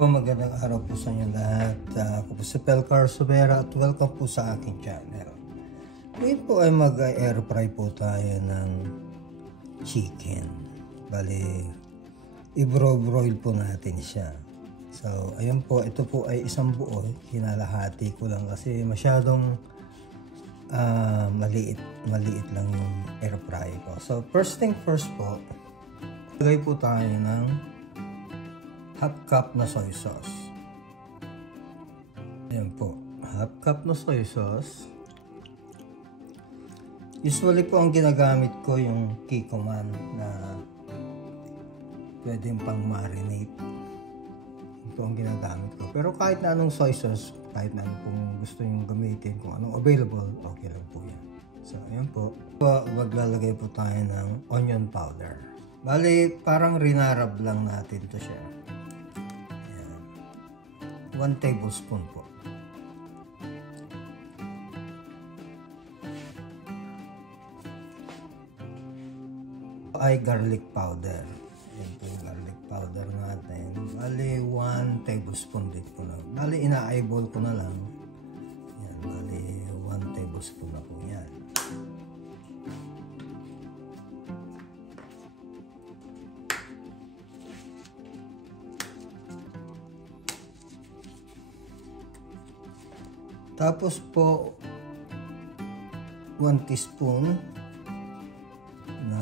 Magandang araw po sa inyo lahat. Ako po si Pelcar Sobera at welcome po sa aking channel. Ngayon po ay mag-air fry po tayo ng chicken. Bali, i-broil po natin siya. So, ayun po, ito po ay isang buo. Hinalahati ko lang kasi masyadong maliit lang yung air fry ko. So, first thing first po, lagay po tayo ng half cup na soy sauce. Ayan po, half cup na soy sauce. Usually po ang ginagamit ko yung Kikkoman na pwedeng pang marinate. Ito ang ginagamit ko. Pero kahit na anong soy sauce, kahit na kung gusto nyo gamitin, kung anong available, okay lang po yan. So, ayan po. Maglalagay po tayo ng onion powder. Bali, parang rinarab lang natin to siya. 1 tablespoon po. Ay garlic powder. Yan po yung garlic powder natin. Bali 1 tablespoon din po na. Bali ina-eyeball ko na lang. Yan, bali 1 tablespoon na po yan. Tapos po 1 teaspoon na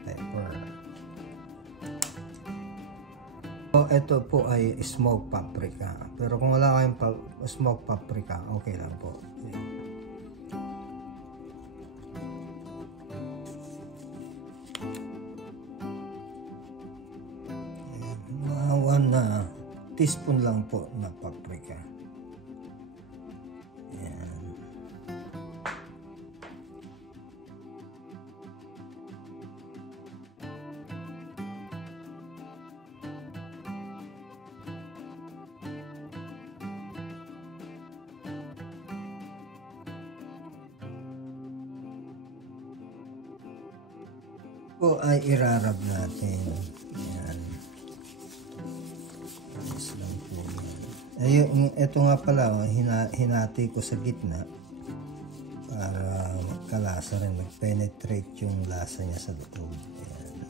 pepper. So, ito po ay smoked paprika. Pero kung wala kayong smoked paprika, okay lang po. Mga 1 teaspoon lang po na paprika. Po ay irarab natin. Ayan. Ayos lang po yan. Ayun, ito nga pala, hinati ko sa gitna para magkalasa rin, mag-penetrate yung lasa niya sa loob. Ayan.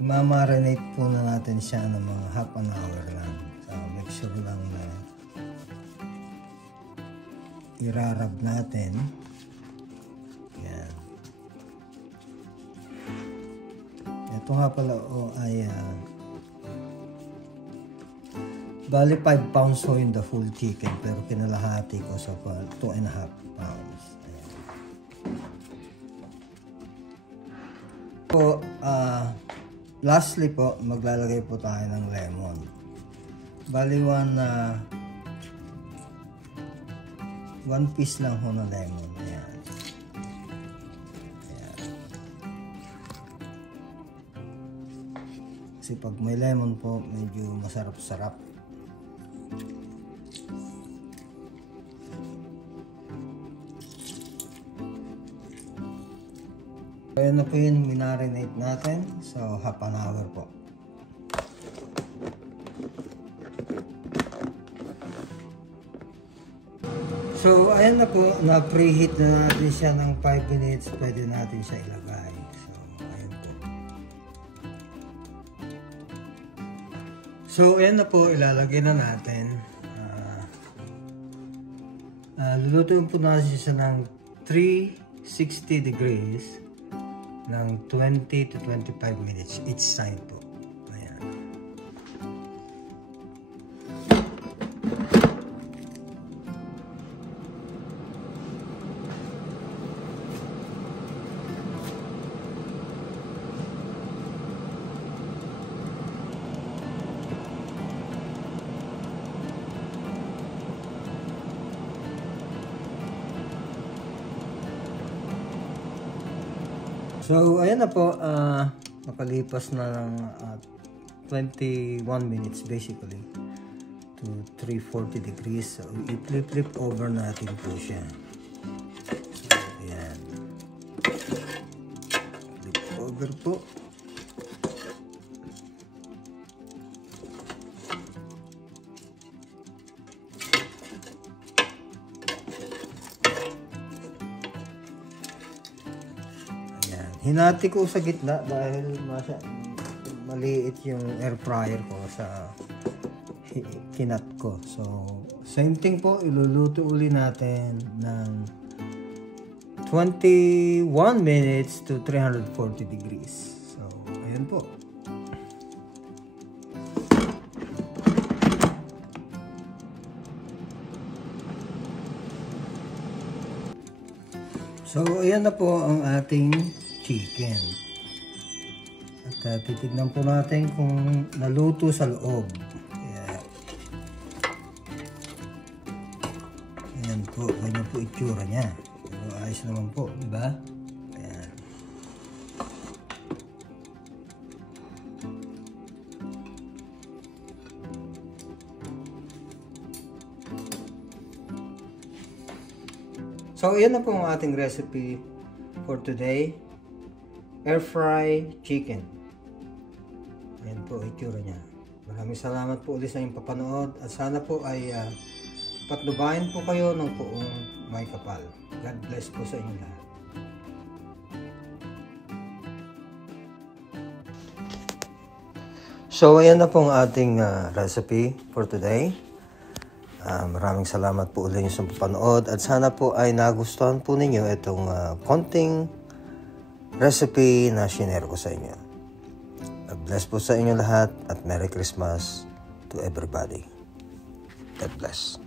Imamarinate po na natin siya ng mga half an hour lang. So, make sure lang na irarab natin. Yan. Ito nga pala ay bali 5 pounds ho in the full chicken, pero kinalahati ko sa 2.5 pounds. Ayan. So, lastly po, maglalagay po tayo ng lemon. Bali 1 piece lang ho na lemon. Ayan. Ayan. Kasi pag may lemon po, medyo masarap-sarap. Ayan na po yun, minarinate natin. So, half an hour po. So, ayan na po, na-preheat na natin siya ng 5 minutes, pwede natin siya ilagay. So, ayan po. So, ayan na po, ilalagay na natin. Lulutuin po natin siya ng 360 degrees ng 20 to 25 minutes each side po. Ayan. So, ayan na po, nakalipas na ng 21 minutes basically to 340 degrees. So, i-flip over natin po siya. So, ayan. sugar po. Ayan. Hinati ko sa gitna dahil maliit yung air fryer ko sa kinat ko. So, same thing po, iluluto uli natin ng 21 minutes to 340 degrees. So, ayan po. So, ayan na po ang ating chicken. At titignan po natin kung naluto sa loob. Ayan po, ganyan po itsura niya. Pero ayos naman po, di ba? Ayan. So, ayan na po ang ating recipe for today. Air fry chicken. Ayan po itsura niya. Maraming salamat po ulit sa inyong papanood at sana po ay patnubayan po kayo ng Poong May Kapal. God bless po sa inyo lahat. So, ayan na po ang ating recipe for today. Maraming salamat po ulit sa papanood at sana po ay nagustuhan po ninyo itong konting recipe na shinare ko sa inyo. God bless po sa inyo lahat at Merry Christmas to everybody. God bless.